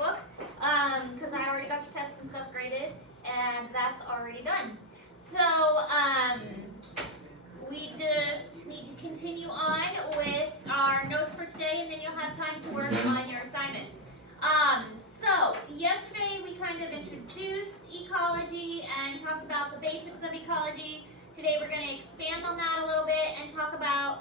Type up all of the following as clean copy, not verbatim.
book because I already got your tests and stuff graded, and that's already done. So we just need to continue on with our notes for today, and then you'll have time to work on your assignment. So yesterday we kind of introduced ecology and talked about the basics of ecology. Today we're going to expand on that a little bit and talk about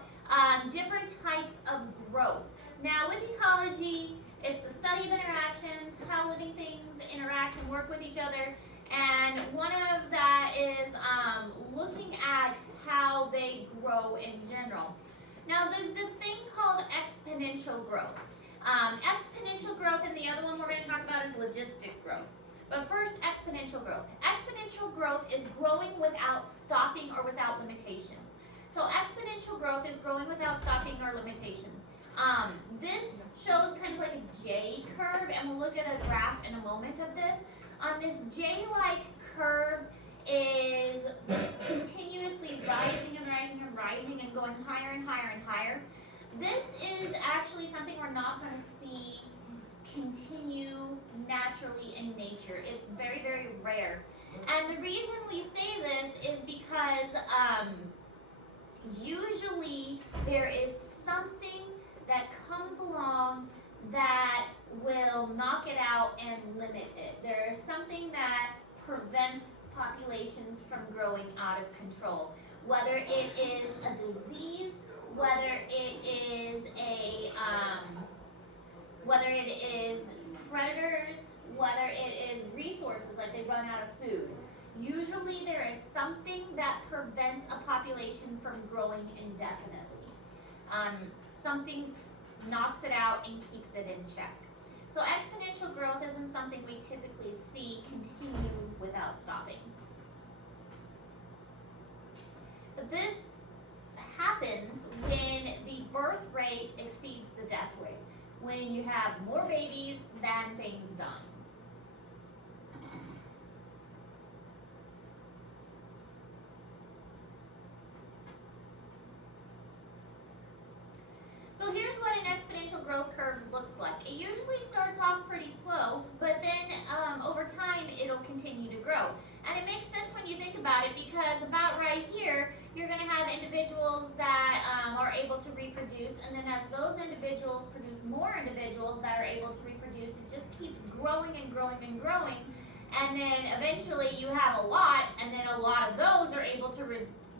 different types of growth. Now with ecology, it's the study of interactions, how living things interact and work with each other, and one of that is looking at how they grow in general. Now there's this thing called exponential growth. Exponential growth, and the other one we're going to talk about is logistic growth. But first, exponential growth. Exponential growth is growing without stopping or without limitations. So exponential growth is growing without stopping or limitations. This shows kind of like a J curve, and we'll look at a graph in a moment of this. This J-like curve is continuously rising and rising and rising and going higher and higher and higher. This is actually something we're not going to see continue naturally in nature. It's very, very rare. And the reason we say this is because usually there is something that comes along that will knock it out and limit it. There is something that prevents populations from growing out of control. Whether it is a disease, whether it is predators, whether it is resources, like they run out of food. Usually there is something that prevents a population from growing indefinitely. Something knocks it out and keeps it in check. So exponential growth isn't something we typically see continue without stopping. But this happens when the birth rate exceeds the death rate, when you have more babies than things done. So here's what an exponential growth curve looks like. It usually starts off pretty slow, but then over time it'll continue to grow. And it makes sense when you think about it, because about right here, you're going to have individuals that are able to reproduce, and then as those individuals produce more individuals that are able to reproduce, it just keeps growing and growing and growing, and then eventually you have a lot, and then a lot of those are able to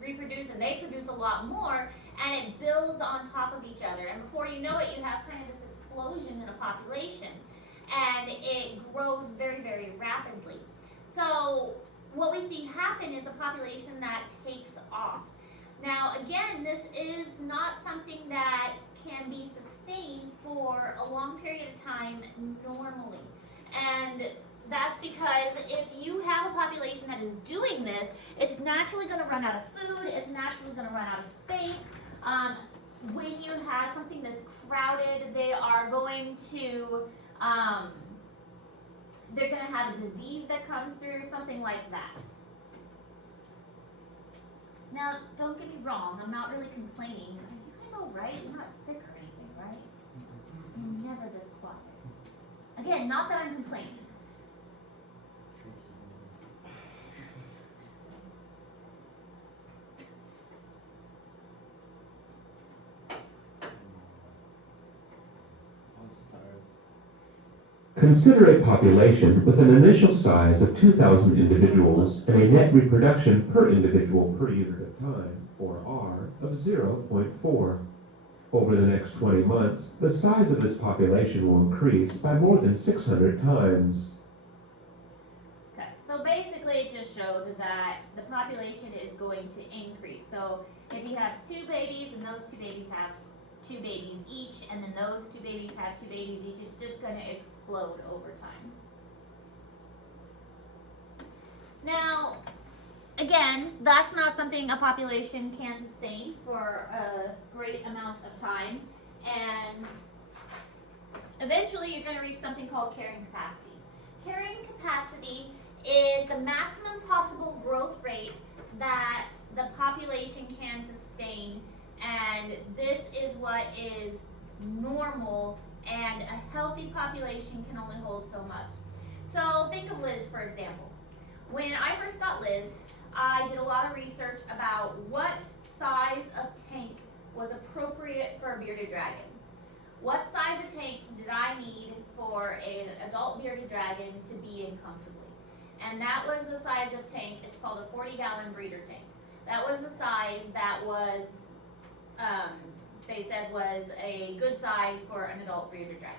reproduce, and they produce a lot more, and it builds on top of each other, and before you know it, you have kind of this explosion in a population, and it grows very, very rapidly. So what we see happen is a population that takes off. Now again, this is not something that can be sustained for a long period of time normally. And that's because if you have a population that is doing this, it's naturally going to run out of food, it's naturally going to run out of space. When you have something that's crowded, they are going to they're going to have a disease that comes through, something like that. Now, don't get me wrong, I'm not really complaining. Are you guys all right? You're not sick or anything, right? I'm never this quiet. Again, not that I'm complaining. Consider a population with an initial size of 2,000 individuals and a net reproduction per individual per unit of time, or R, of 0.4. Over the next 20 months, the size of this population will increase by more than 600 times. Okay, so basically it just showed that the population is going to increase. So if you have 2 babies and those 2 babies have 2 babies each, and then those 2 babies have 2 babies each, it's just going to explode over time. Now, again, that's not something a population can sustain for a great amount of time, and eventually you're going to reach something called carrying capacity. Carrying capacity is the maximum possible growth rate that the population can sustain, and this is what is normal and a healthy population can only hold so much. So think of Liz, for example. When I first got Liz, I did a lot of research about what size of tank was appropriate for a bearded dragon. What size of tank did I need for an adult bearded dragon to be in comfortably? And that was the size of tank, it's called a 40-gallon breeder tank. That was the size that was, they said was a good size for an adult bearded dragon.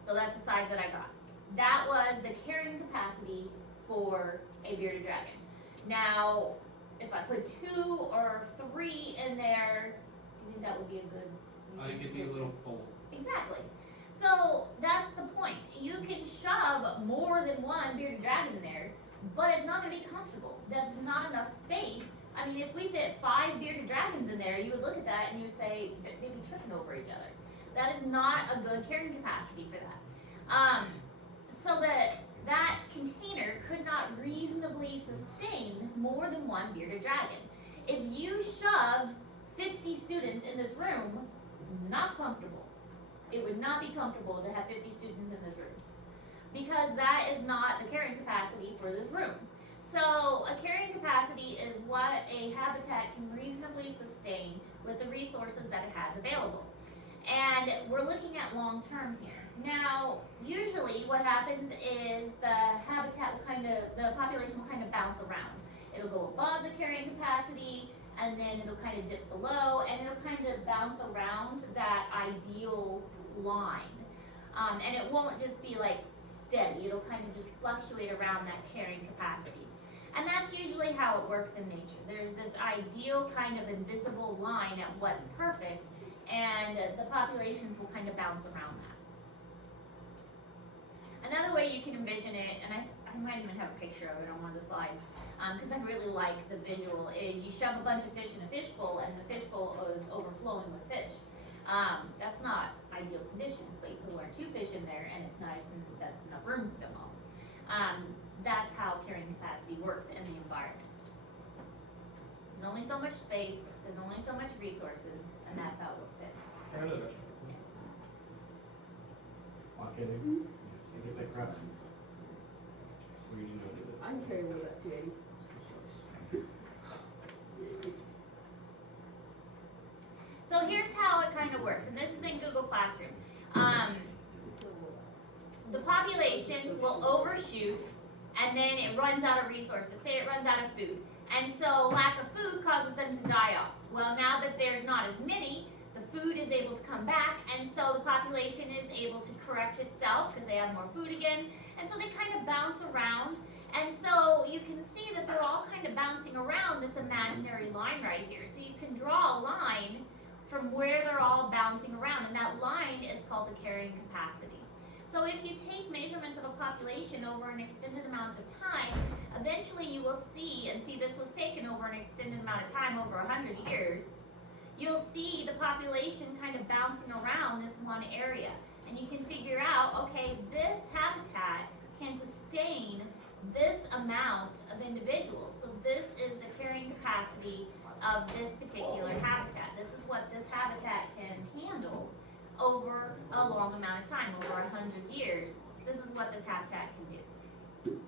So that's the size that I got. That was the carrying capacity for a bearded dragon. Now, if I put 2 or 3 in there, do you think that would be a good? I think it'd be a little full. Exactly. So that's the point. You can shove more than one bearded dragon in there, but it's not going to be comfortable. That's not enough space. I mean, if we fit 5 bearded dragons in there, you would look at that and you would say they'd be tripping over each other. That is not a good carrying capacity for that. So that container could not reasonably sustain more than one bearded dragon. If you shoved 50 students in this room, not comfortable. It would not be comfortable to have 50 students in this room because that is not the carrying capacity for this room. So a carrying capacity is what a habitat can reasonably sustain with the resources that it has available. And we're looking at long term here. Now, usually what happens is the habitat will the population will kind of bounce around. It'll go above the carrying capacity, and then it'll kind of dip below, and it'll kind of bounce around that ideal line. And it won't just be like steady, it'll kind of just fluctuate around that carrying capacity. And that's usually how it works in nature. There's this ideal kind of invisible line at what's perfect, and the populations will kind of bounce around that. Another way you can envision it, and I might even have a picture of it on one of the slides, because I really like the visual, is you shove a bunch of fish in a fishbowl and the fishbowl is overflowing with fish. That's not ideal conditions, but you put 1 or 2 fish in there and it's nice and that's enough room for them all. That's how carrying capacity works in the environment. There's only so much space, there's only so much resources, and that's how it fits. Another vegetable. Yes. Okay, get that crap. So we need to do I can carry one of that 280. So here's how it kind of works, and this is in Google Classroom. The population will overshoot, and then it runs out of resources. Say it runs out of food. And so lack of food causes them to die off. Well, now that there's not as many, the food is able to come back, and so the population is able to correct itself because they have more food again. And so they kind of bounce around. And so you can see that they're all kind of bouncing around this imaginary line right here. So you can draw a line from where they're all bouncing around, and that line is called the carrying capacity. So if you take measurements of a population over an extended amount of time, eventually you will see, and see this was taken over an extended amount of time, over 100 years, you'll see the population kind of bouncing around this one area. And you can figure out, okay, this habitat can sustain this amount of individuals. So this is the carrying capacity of this particular habitat. This is what this habitat can handle over a long amount of time, over 100 years. This is what this habitat can do.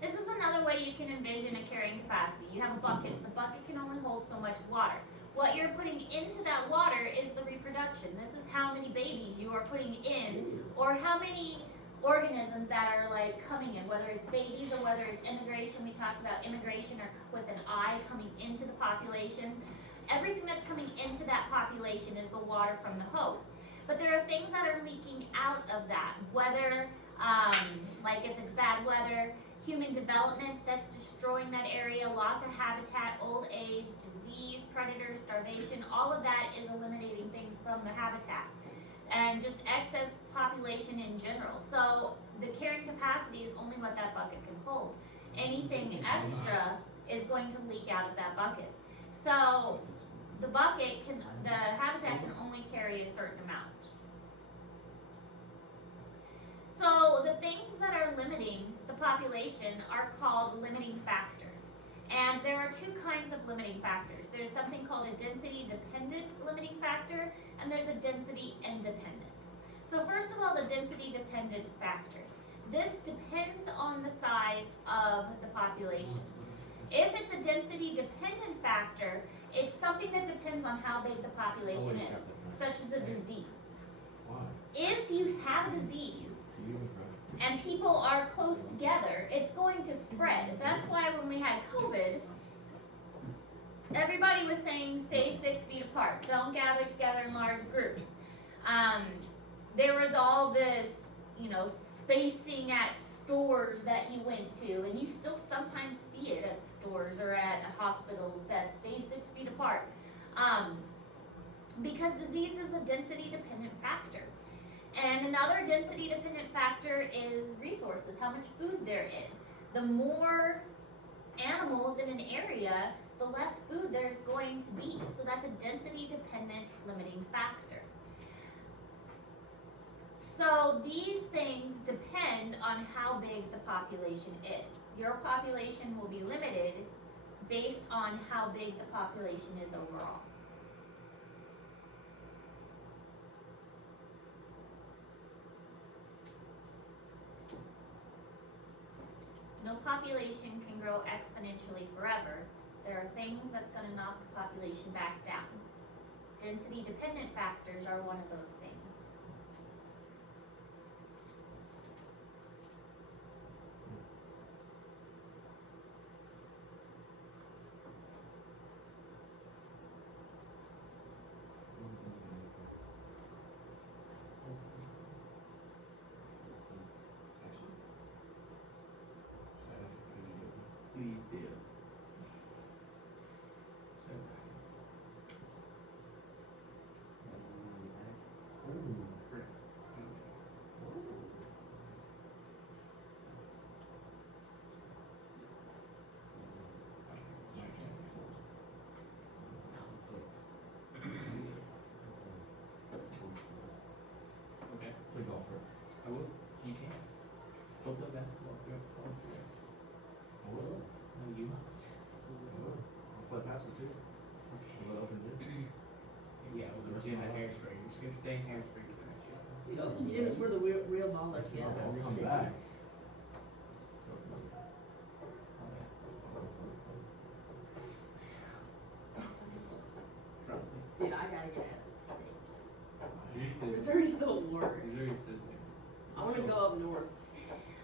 This is another way you can envision a carrying capacity. You have a bucket. The bucket can only hold so much water. What you're putting into that water is the reproduction. This is how many babies you are putting in, or how many organisms that are like coming in, whether it's babies or whether it's immigration. We talked about immigration, or with an I, coming into the population. Everything that's coming into that population is the water from the hose. But there are things that are leaking out of that, whether, like if it's bad weather, human development that's destroying that area, loss of habitat, old age, disease, predators, starvation, all of that is eliminating things from the habitat. And just excess population in general. So the carrying capacity is only what that bucket can hold. Anything extra is going to leak out of that bucket. So the habitat can only carry a certain amount. So the things that are limiting the population are called limiting factors. And there are 2 kinds of limiting factors. There's something called a density dependent limiting factor, and there's a density independent. So first of all, the density dependent factor. This depends on the size of the population. If it's a density dependent factor, it's something that depends on how big the population is, such as a disease. Why? If you have a disease Do you have and people are close together, it's going to spread. That's why when we had COVID, everybody was saying stay 6 feet apart, don't gather together in large groups. There was all this, spacing at stores that you went to, and you still sometimes see it at stores or at hospitals that stay 6 feet apart. Because disease is a density dependent factor. And another density dependent factor is resources, how much food there is. The more animals in an area, the less food there's going to be. So that's a density dependent limiting factor. So these things depend on how big the population is. Your population will be limited based on how big the population is overall. No population can grow exponentially forever. There are things that's going to knock the population back down. Density dependent factors are one of those things. Please do. Okay. Play golf for. I will. You can. Go play basketball. You have to go for it. I will. No, you won't. I'll play past the two. Okay. Will open gym. Yeah, we'll gym at Harrisburg. You're just gonna stay in Harrisburg for next year. The open gym is where the real ballers get. I'll come back. Oh, yeah. Probably. Dude, I gotta get out of the state. Me too. Missouri still works. Missouri sits here. I wanna go up north.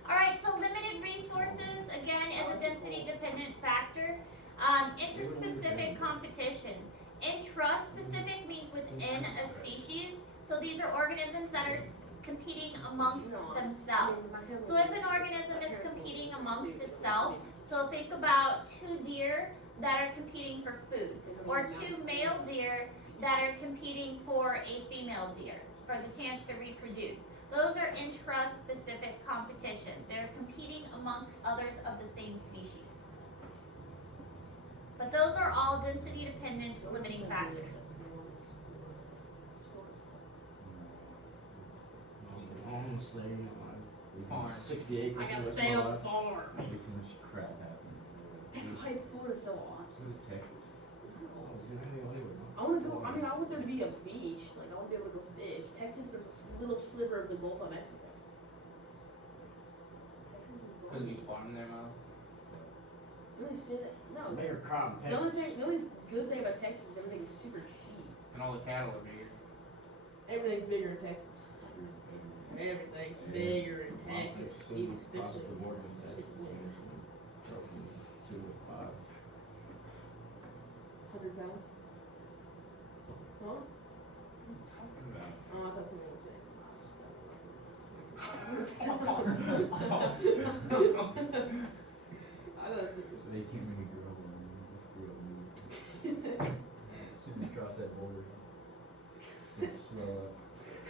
Alright, so limited resources, again, is a density dependent factor. Interspecific competition. Intraspecific means within a species. So these are organisms that are competing amongst themselves. So if an organism is competing amongst itself, so think about 2 deer that are competing for food, or 2 male deer that are competing for a female deer for the chance to reproduce. Those are intraspecific competition. They're competing amongst others of the same species. But those are all density dependent limiting factors. Honestly, Farm. 60 acres. I gotta that's stay my on the life. farm. Way too much crap happening. That's why Florida's so awesome. So did Texas. I wanna go, I want there to be a beach, like I wanna be able to go fish. Texas, there's a little sliver of the Gulf of Mexico. Texas is Because you gorgeous. farm there, Miles? You only see that, no, Mayor Cobb, the only Texas. thing, the only good thing about Texas is everything's super cheap. And all the cattle are bigger. Everything's bigger in Texas. Everything's bigger in Texas, even Crosses especially. the border with Texas. Yeah. From 2 to 5. 100 pounds. Huh? Talking about. Oh, I thought someone was saying. I thought So they can't really grow up. Just grow up. As soon as you cross that border, it's slow up.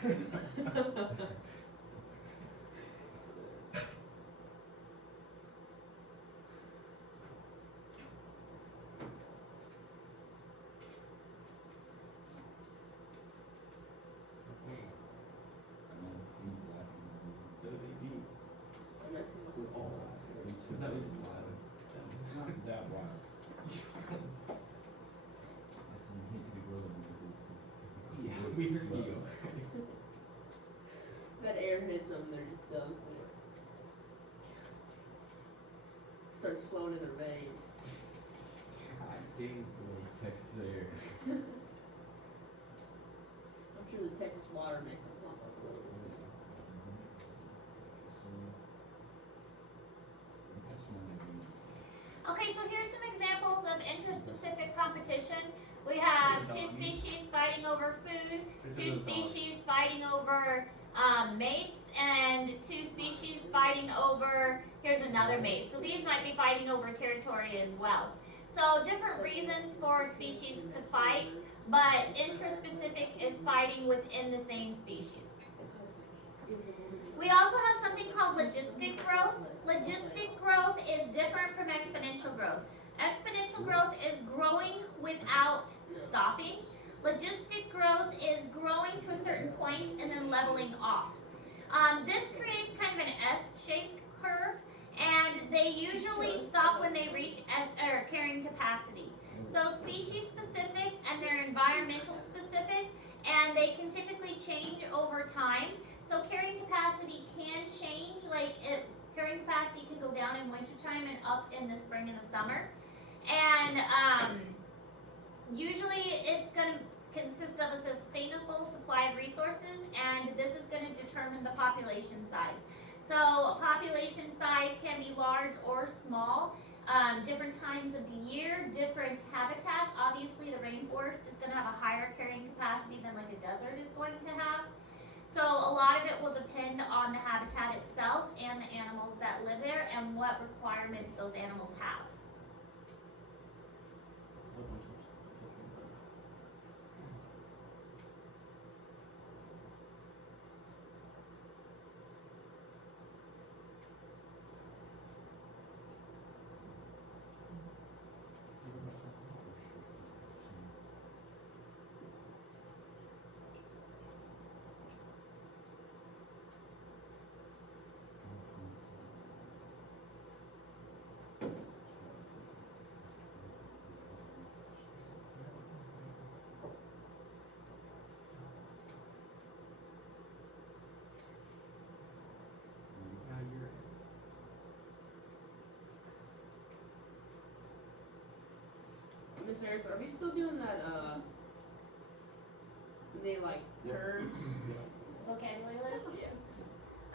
I know, he's laughing. So they do. Because that was wild. It's not that wild. I see, you can't take a gorilla because it's We heard you. That air hits them, they're just done for. Starts flowing in their veins. God dang. Texas air. I'm sure the Texas water makes them pump up a little bit. Okay, so here's some examples of interspecific competition. We have two species fighting over food, two species fighting over mates, and two species fighting over, here's another mate. So these might be fighting over territory as well. So different reasons for species to fight, but intraspecific is fighting within the same species. We also have something called logistic growth. Logistic growth is different from exponential growth. Exponential growth is growing without stopping. Logistic growth is growing to a certain point and then leveling off. This creates kind of an S-shaped curve, and they usually stop when they reach carrying capacity. So species specific and they're environmental specific, and they can typically change over time. So carrying capacity can change, carrying capacity can go down in wintertime and up in the spring and the summer. And usually it's going to consist of a sustainable supply of resources, and this is going to determine the population size. So population size can be large or small, different times of the year, different habitats. Obviously the rainforest is going to have a higher carrying capacity than like a desert is going to have. So a lot of it will depend on the habitat itself and the animals that live there and what requirements those animals have. Miss Harris, are we still doing that, they like terms? Vocabulary list? Yeah.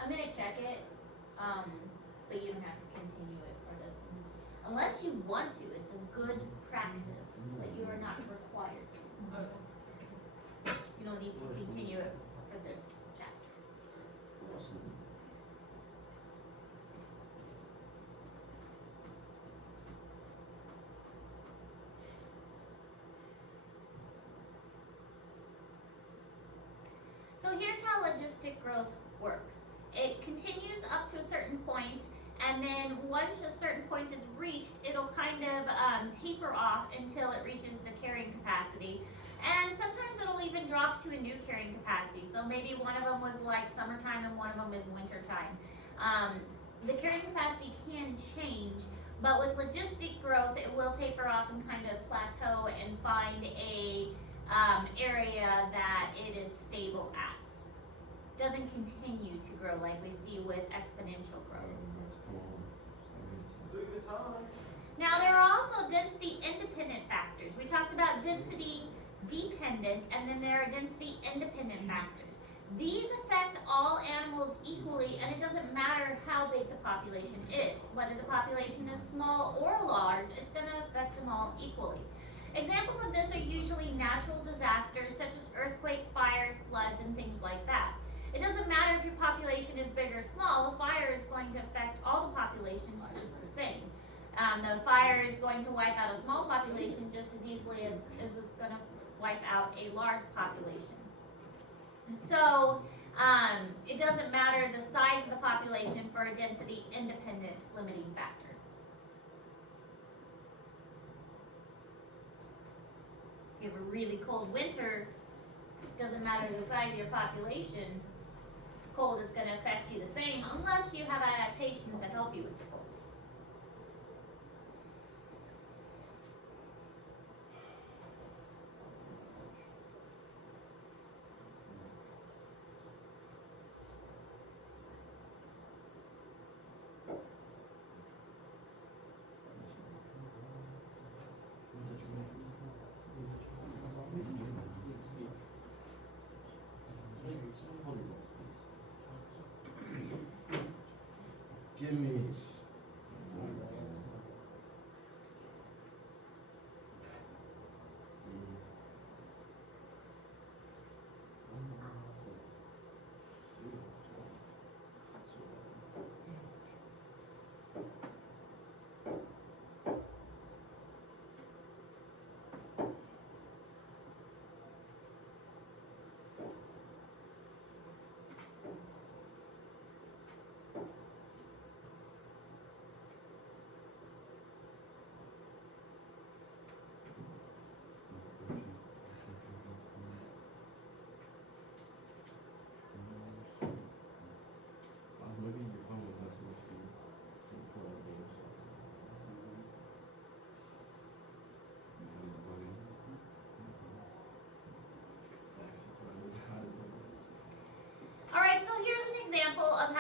I'm gonna check it, but you don't have to continue it for this. Unless you want to, it's a good practice, but you are not required to. Okay. You don't need to continue it for this chapter. So here's how logistic growth works. It continues up to a certain point, and then once a certain point is reached, it'll kind of taper off until it reaches the carrying capacity. And sometimes it'll even drop to a new carrying capacity. So maybe one of them was like summertime and one of them is wintertime. The carrying capacity can change, but with logistic growth, it will taper off and kind of plateau and find a area that it is stable at. Doesn't continue to grow like we see with exponential growth. Now there are also density independent factors. We talked about density dependent, and then there are density independent factors. These affect all animals equally, and it doesn't matter how big the population is. Whether the population is small or large, it's going to affect them all equally. Examples of this are usually natural disasters such as earthquakes, fires, floods, and things like that. It doesn't matter if your population is big or small, a fire is going to affect all the populations just the same. The fire is going to wipe out a small population just as easily as it's going to wipe out a large population. So it doesn't matter the size of the population for a density independent limiting factor. If you have a really cold winter, it doesn't matter the size of your population, cold is going to affect you the same unless you have adaptations that help you with the cold.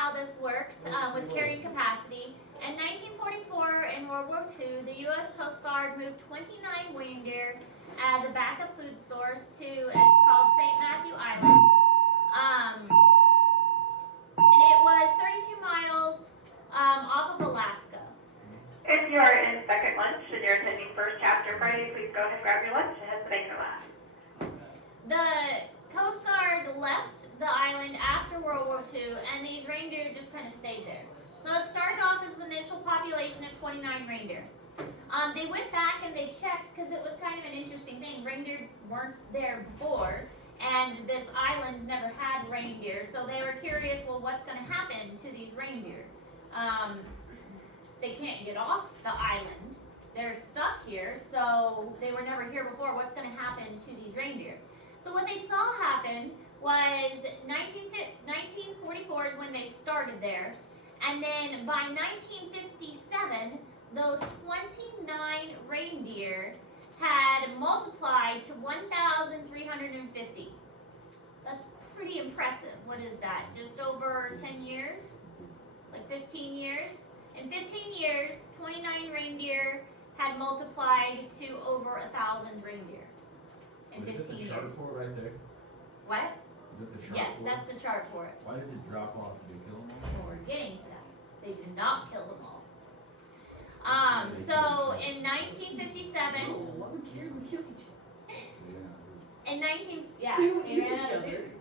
how this works with carrying capacity. In 1944, in World War II, the U.S. Coast Guard moved 29 reindeer as a backup food source to, it's called St. Matthew Island. And it was 32 miles off of Alaska. If you are in second lunch and you're attending First Chapter Friday, please go ahead and grab your lunch and head to Banker Lab. The Coast Guard left the island after World War II, and these reindeer just kind of stayed there. So it started off as an initial population of 29 reindeer. They went back and they checked because it was kind of an interesting thing. Reindeer weren't there before, and this island never had reindeer, so they were curious, well, what's going to happen to these reindeer? They can't get off the island. They're stuck here, so they were never here before. What's going to happen to these reindeer? So what they saw happen was 1944 is when they started there, and then by 1957, those 29 reindeer had multiplied to 1,350. That's pretty impressive. What is that? Just over 10 years? Like 15 years? In 15 years, 29 reindeer had multiplied to over 1,000 reindeer. In Is 15 it the chart years. for it right there? What? Is it the chart Yes, for that's it? the chart for it. Why does it drop off? Do they kill them all? Well, we're getting to that. They did not kill them all. So in 1957, Oh, why would Jared kill each other? Yeah. in 19, yeah, They would they eat ran each out of other. food.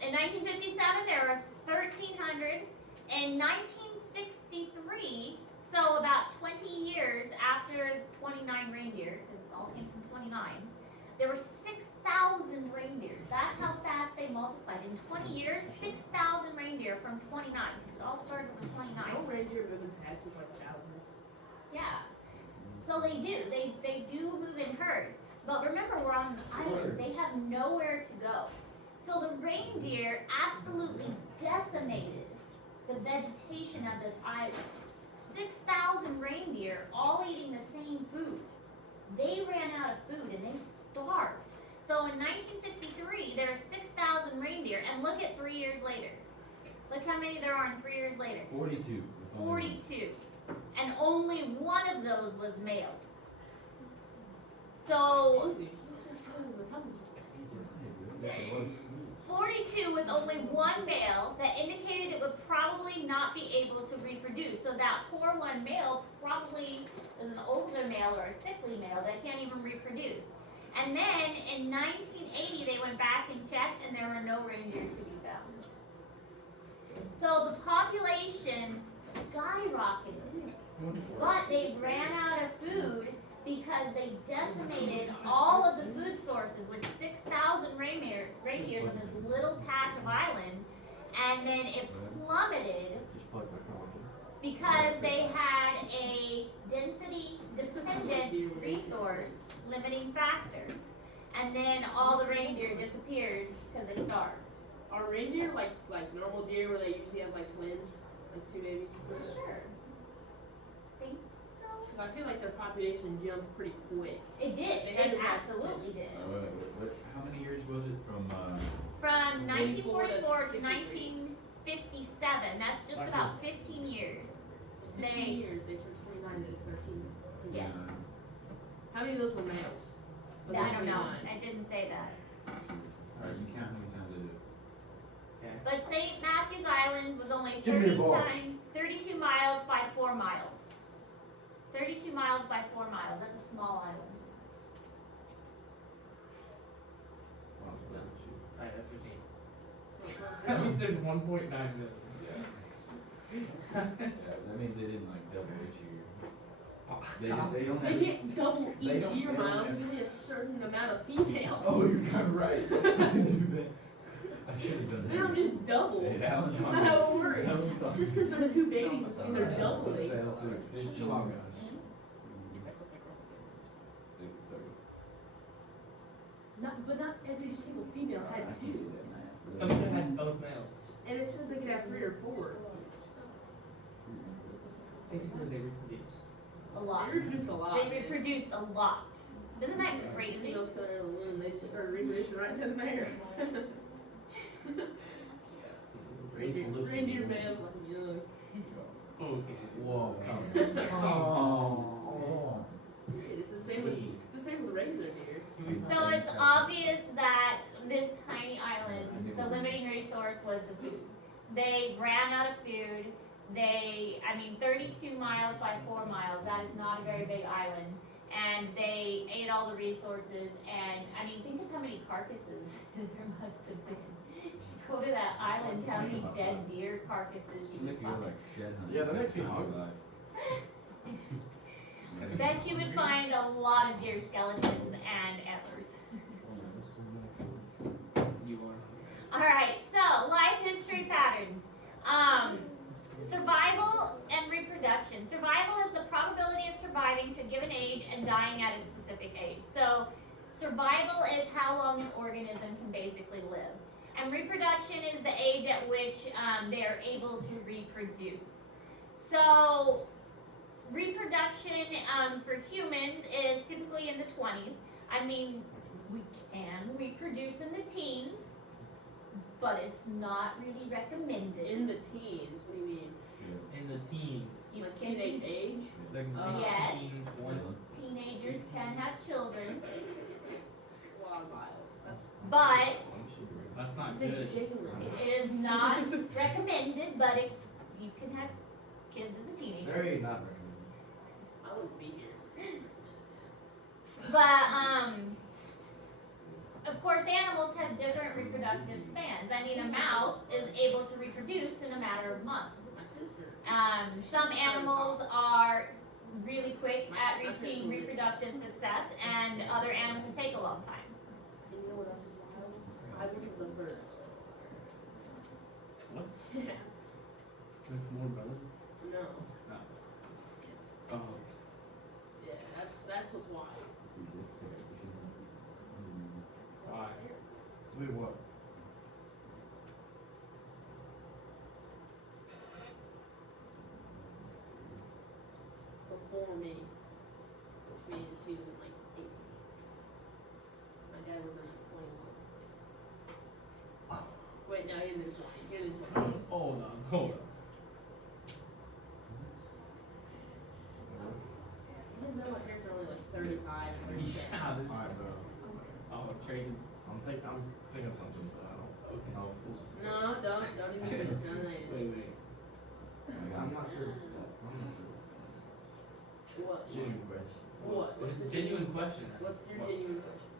In 1957, there were 1,300. In 1963, so about 20 years after 29 reindeer, because it all came from 29, there were 6,000 reindeers. That's how fast they multiplied. In 20 years, 6,000 reindeer from 29, because it all started with 29. No reindeer live in packs of like thousands. Yeah. So they do. They do move in herds. But remember, we're on an island. They have nowhere to go. So the reindeer absolutely decimated the vegetation of this island. 6,000 reindeer all eating the same food. They ran out of food and they starved. So in 1963, there are 6,000 reindeer. And look at 3 years later. Look how many there are in 3 years later. 42. with only one. 42. And only one of those was males. So Dude, you said something was happening. Yes, it was. 42 with only one male, that indicated it would probably not be able to reproduce. So that poor one male probably is an older male or a sickly male that can't even reproduce. And then in 1980, they went back and checked, and there were no reindeer to be found. So the population skyrocketed, but they ran out of food because they decimated all of the food sources with 6,000 reindeers in this little patch of island, and then it plummeted Just plug my car in. because they had a density-dependent resource limiting factor, and then all the reindeer disappeared because they starved. Are reindeer like normal deer where they usually have like twins, like two babies? Sure. Think so? Because I feel like their population jumped pretty quick. It did. They had It to have- absolutely did. How many years was it from? From 1944 to 63. 1957, that's just about 15 years. In 15 years, they turned 29 to 13. Yes. How many of those were males? Of I those don't know. 29? I didn't say that. Alright, you count how many times they did it. But St. Matthew's Island was only Give me your balls. 32 miles by 4 miles. 32 miles by 4 miles. That's a small island. Wow, that was cheap. Alright, that's 15. That means there's 1.9 million. Yeah. Yeah, that means they didn't like double each year. They don't They have. can't double They each don't- year, they don't Miles. have- There's only a certain amount of females. Oh, you're kind of right. I didn't do that. I should have done that. They don't just double. Hey, that one's That's on not me. how it That works. one's on Just me. because there's two babies doesn't mean they're Let's doubling. say let's do it 15. Chill out, guys. It was 30. But not every single female I had can't two. do that math. Some of them had both males. And it says they could have 3 or 4. Basically, they reproduced. A lot. They reproduce a lot. They reproduced a lot. Isn't that crazy? Females coming out of the womb, they just started reproducing right then and there. Reindeer males like young. Okay. Whoa, oh. It's the same with regular deer. So it's obvious that this tiny island, the limiting resource was the food. They ran out of food. 32 miles by 4 miles, that is not a very big island. And they ate all the resources, and think of how many carcasses there must have been. Go to that island, how many dead deer carcasses you would find. Yeah, that makes me hungry. Bet you would find a lot of deer skeletons and antlers. You are. Alright, so life history patterns. Survival and reproduction. Survival is the probability of surviving to a given age and dying at a specific age. So survival is how long an organism can basically live. And reproduction is the age at which they are able to reproduce. So reproduction for humans is typically in the 20s. We can reproduce in the teens, but it's not really recommended. In the teens, what do you mean? In the teens. You Like can- teenage age? Like Yes. 19, 20. Teenagers can have children, A lot of miles. but That's not It's a good. jiggling. it is not recommended, but you can have kids as a teenager. Very not recommended. I wouldn't be here. But of course animals have different reproductive spans. A mouse is able to reproduce in a matter of months. My sister. Some animals are really quick at reaching reproductive success, and other animals take a long time. And you know what else is wild? Hybrids of the bird. What? Yeah. With more brother? No. Oh. Yeah, that's what's wild. Why? Wait, what? Before me. Which means that she was like 18. My dad was in 21. Wait, no, he was in 20. He was in 20. Hold on. You guys know my parents are only like 35, 36. Yeah, this Alright, bro. Oh, Tracy. I'm thinking of something, but I don't. Okay. No, this. No, don't even do it. Don't Wait. I'm not sure what's that. I'm not sure. What? Genuine question. What? It's a genuine question. What's your What? genuine question?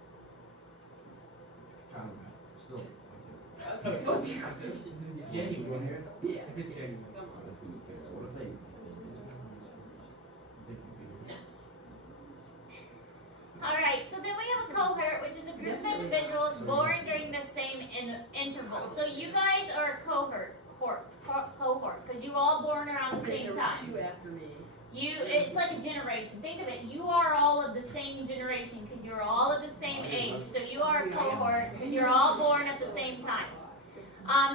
It's kind of still. Okay, what's your question? Genuine. Yeah. If it's genuine. Come on. So what if they? Alright, so then we have a cohort, which is a group of individuals born during the same interval. So you guys are a cohort, because you were all born around the Okay, same there was time. 2 after me. It's like a generation. Think of it, you are all of the same generation, because you're all of the same age. So you are a cohort, because you're all born at the same time.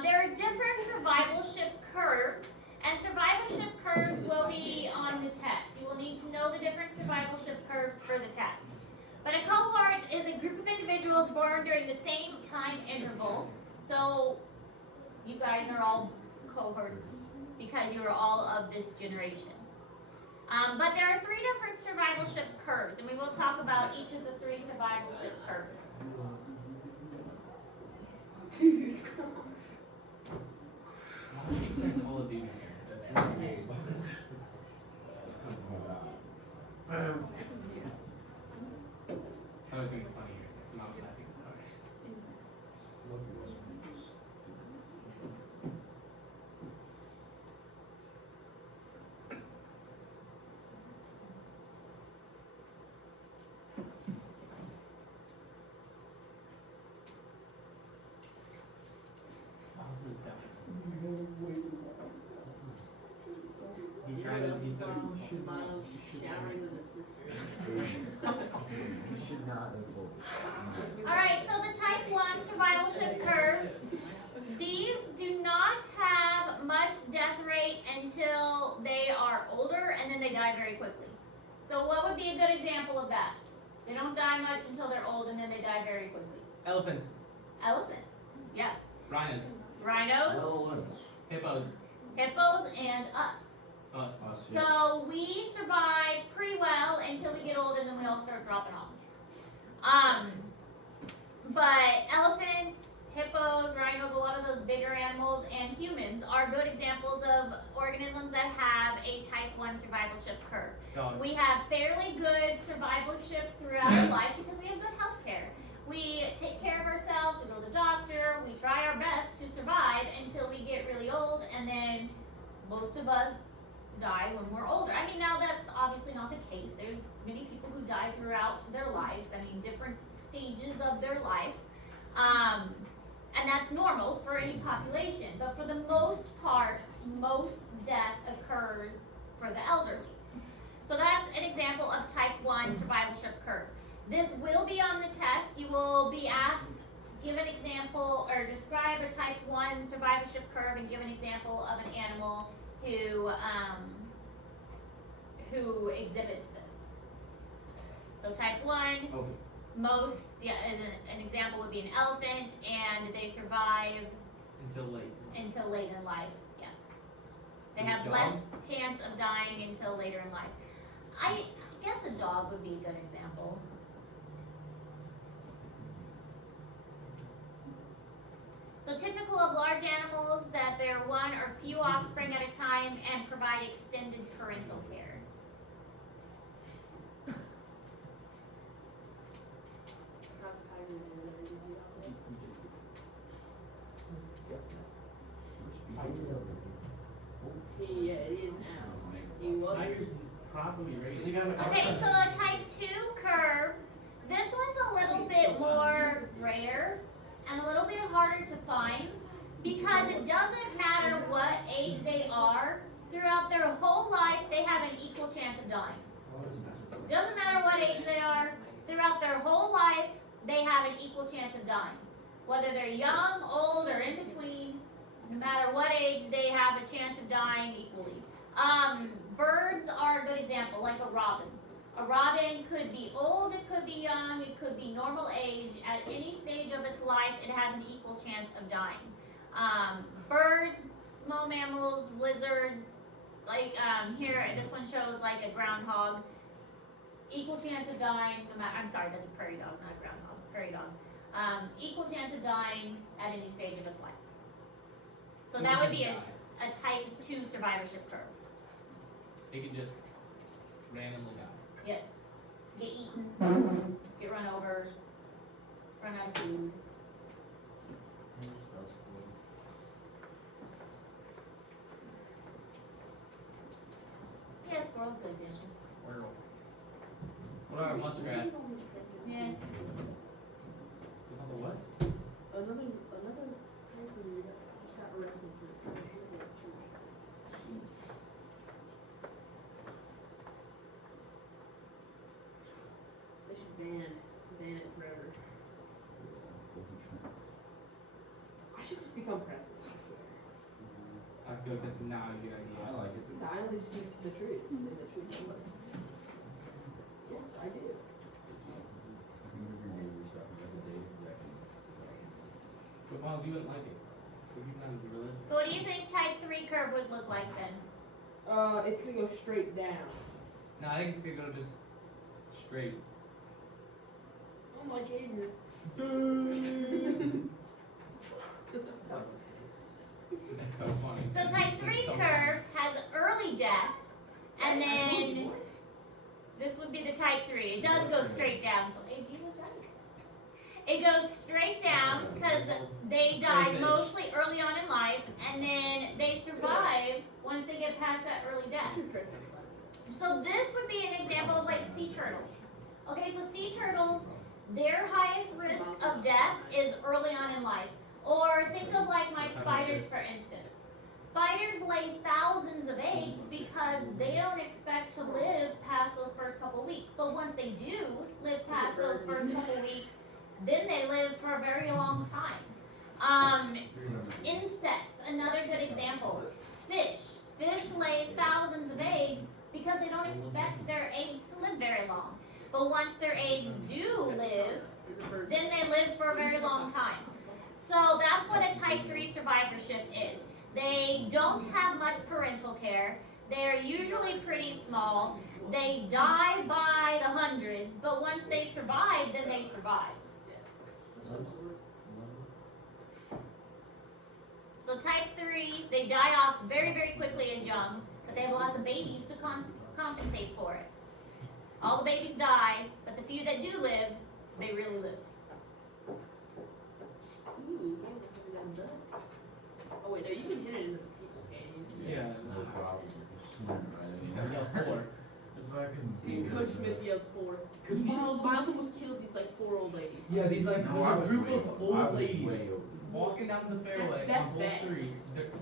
There are different survivalship curves, and survivalship curves will be on the test. You will need to know the different survivalship curves for the test. But a cohort is a group of individuals born during the same time interval. So you guys are all cohorts because you are all of this generation. But there are 3 different survivalship curves, and we will talk about each of the 3 survivalship curves. Dude, come on. I keep saying Call of Duty. That's really weird. That was gonna be funny. Not laughing. He tried to see something. Miles showering with his sister. Should not have voted. Alright, so the type 1 survivalship curve, these do not have much death rate until they are older, and then they die very quickly. So what would be a good example of that? They don't die much until they're old, and then they die very quickly. Elephants. Elephants, yeah. Rhinos. Rhinos, Well, Hippos. Hippos and us. Us. Us, yeah. So we survive pretty well until we get old and then we all start dropping off. But elephants, hippos, rhinos, a lot of those bigger animals, and humans are good examples of organisms that have a type 1 survivalship curve. Dogs. We have fairly good survivalship throughout our life because we have good health care. We take care of ourselves, we go to the doctor, we try our best to survive until we get really old, and then most of us die when we're older. I mean, now that's obviously not the case. There's many people who die throughout their lives. I mean, different stages of their life. And that's normal for any population. But for the most part, most death occurs for the elderly. So that's an example of type 1 survivalship curve. This will be on the test. You will be asked, give an example or describe a type 1 survivorship curve and give an example of an animal who exhibits this. So type 1, Elephant. as an example would be an elephant, and they survive Until late. until late in life. Yeah. They And a have dog? less chance of dying until later in life. I guess a dog would be a good example. So typical of large animals that bear one or few offspring at a time and provide extended parental care. How's Tiger Man? Is he out there? Yeah, it is now. He was. Tigers properly raised. Okay, so a type 2 curve, this one's a little bit more rare and a little bit harder to find because it doesn't matter what age they are, throughout their whole life they have an equal chance of dying. Doesn't matter what age they are, throughout their whole life they have an equal chance of dying. Whether they're young, old, or in between, no matter what age, they have a chance of dying equally. Birds are a good example, like a robin. A robin could be old, it could be young, it could be normal age. At any stage of its life, it has an equal chance of dying. Birds, small mammals, lizards, like here, this one shows like a groundhog. Equal chance of dying, no matter, I'm sorry, that's a prairie dog, not a groundhog, prairie dog. Equal chance of dying at any stage of its life. So that would be a type 2 survivorship curve. They could just randomly die. Get eaten, get run over, run out of food. Yeah, squirrels good example. Squirrel. What about a muskrat? Yeah. On the what? Another character we just got arrested for trying to shoot at church. They should ban it forever. I should just become president, I swear. I feel like that's not a good idea. I like it too. I only speak the truth, and the truth is what. Yes, I do. But Miles, you wouldn't like it. Because you're not a gorilla. So what do you think type 3 curve would look like then? It's gonna go straight down. No, I think it's gonna go just straight. Oh my goodness. That's so funny. So type 3 That's so curve has early death, and then this would be the type 3. It does go straight down, so AG was right. It goes straight down because they die mostly early on in life, and then they survive once they get past that early death. So this would be an example of like sea turtles. Okay, so sea turtles, their highest risk of death is early on in life. Or think of like my spiders, for instance. Spiders lay thousands of eggs because they don't expect to live past those first couple weeks. But once they do live past those first couple weeks, then they live for a very long time. Insects, another good example. Fish. Fish lay thousands of eggs because they don't expect their eggs to live very long. But once their eggs do live, then they live for a very long time. So that's what a type 3 survivorship is. They don't have much parental care. They're usually pretty small. They die by the hundreds, but once they survive, then they survive. So type 3, they die off very, very quickly as young, but they have lots of babies to compensate for it. All the babies die, but the few that do live, they really live. Ooh, oh wait, no, you can hit it into the people, can't you? Yeah. No problem. Right, I You mean, have 4. that's why I couldn't Dude, do Coach it. Smith, you have 4. Cause Miles Miles almost killed these like 4 old ladies. Yeah, these like No, there's I a was group way of over. I old was ladies way over. walking down the fairway That's on hole bad. 3.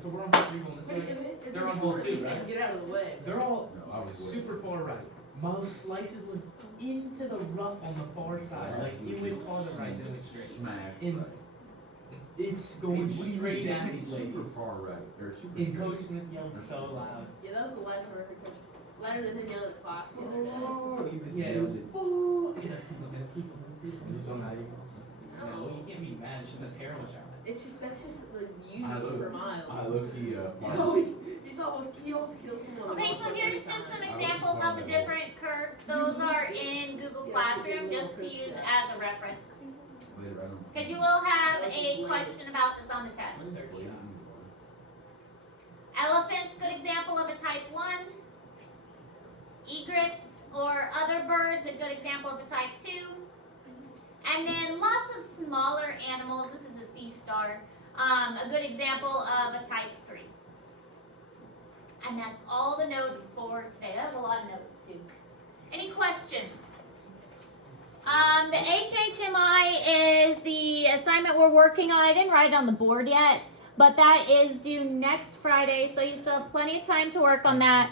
So we're on hole 3 going this Hey, way. if They're on four hole two, pieces, right? Get out of the way. They're all No, I was way super far right. Miles slices one into the rough on the far side. Like he went farther right than it went straight. Smash. In- right. It's going straight at these Super ladies. far right. Or super And straight. Coach Smith yelled so loud. Yeah, that was the last one I heard Coach. Louder than him yelling at Fox the other day. Oh, He yeah, it was. yelled Ooh. I'm so mad. No, you can't be mad. It's just a terrible shot. That's just the I usual look, for Miles. I look the, He always kills someone. Okay, so here's just some examples of the different curves. Those are in Google Classroom, just to use as a reference. later, I don't. Because you will have a question about this on the test. What is their Wait, shot? Elephants, good example of a type 1. Egrets or other birds, a good example of a type 2. And then lots of smaller animals. This is a sea star. A good example of a type 3. And that's all the notes for today. That was a lot of notes too. Any questions? The HHMI is the assignment we're working on. I didn't write it on the board yet, but that is due next Friday, so you still have plenty of time to work on that.